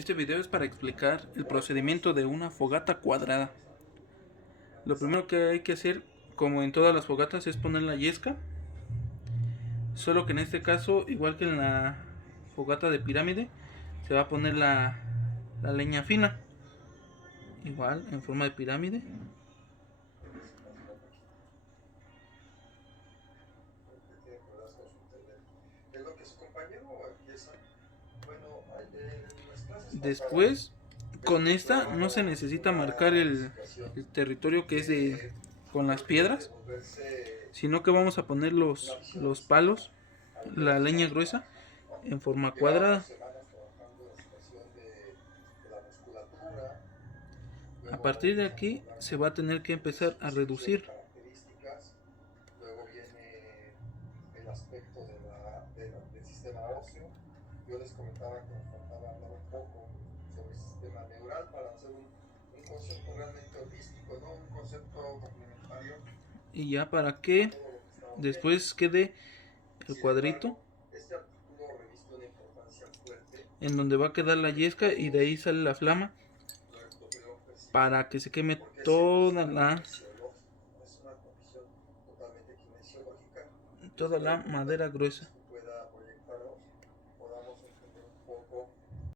Este video es para explicar el procedimiento de una fogata cuadrada. Lo primero que hay que hacer, como en todas las fogatas, es poner la yesca. Solo que en este caso, igual que en la fogata de pirámide, se va a poner la leña fina. Igual, en forma de pirámide. Después, con esta no se necesita marcar el territorio que es con las piedras, sino que vamos a poner los palos, la leña gruesa, en forma cuadrada. A partir de aquí se va a tener que empezar a reducir. Yo les comentaba que nos faltaba hablar un poco sobre el sistema neural para hacer un concepto realmente holístico, ¿no? Un concepto complementario. Y ya para que después quede el cuadrito en donde va a quedar la yesca y de ahí sale la flama para que se queme toda la madera gruesa.